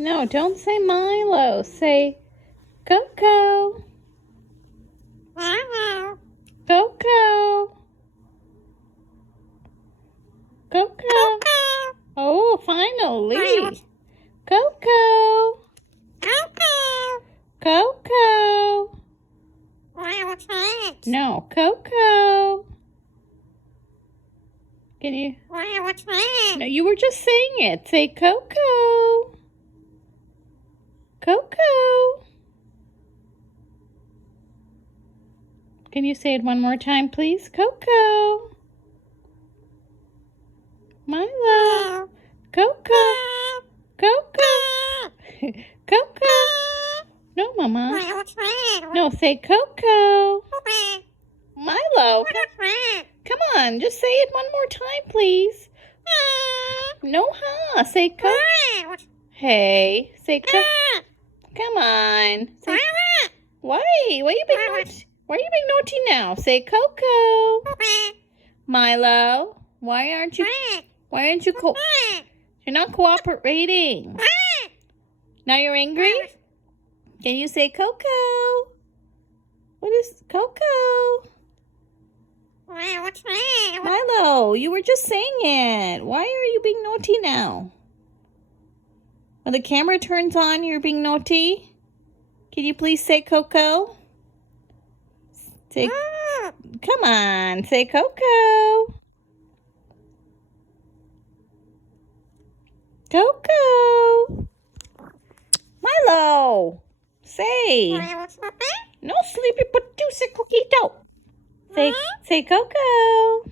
No, don't say Milo. Say Coco. Coco. Coco. Oh, finally. Coco. Coco. No, Coco. Can you? No, you were just saying it. Say Coco. Coco. Can you say it one more time, please? Coco. Milo. Coco. Coco. Coco. No, Mama. No, say Coco. Milo. Come on, just say it one more time, please. No, huh? Say Coco. Hey, say Coco. Come on. Say, why? Why are you being naughty? Why are you being naughty now? Say Coco. Milo, why aren't you you're not cooperating. Now you're angry? Can you say Coco? What is Coco? Milo, you were just saying it. Why are you being naughty now? When the camera turns on, you're being naughty. Can you please say Coco? Say, come on, say Coco. Coco. Milo, say. No sleepy producer cookie dough. Say Coco.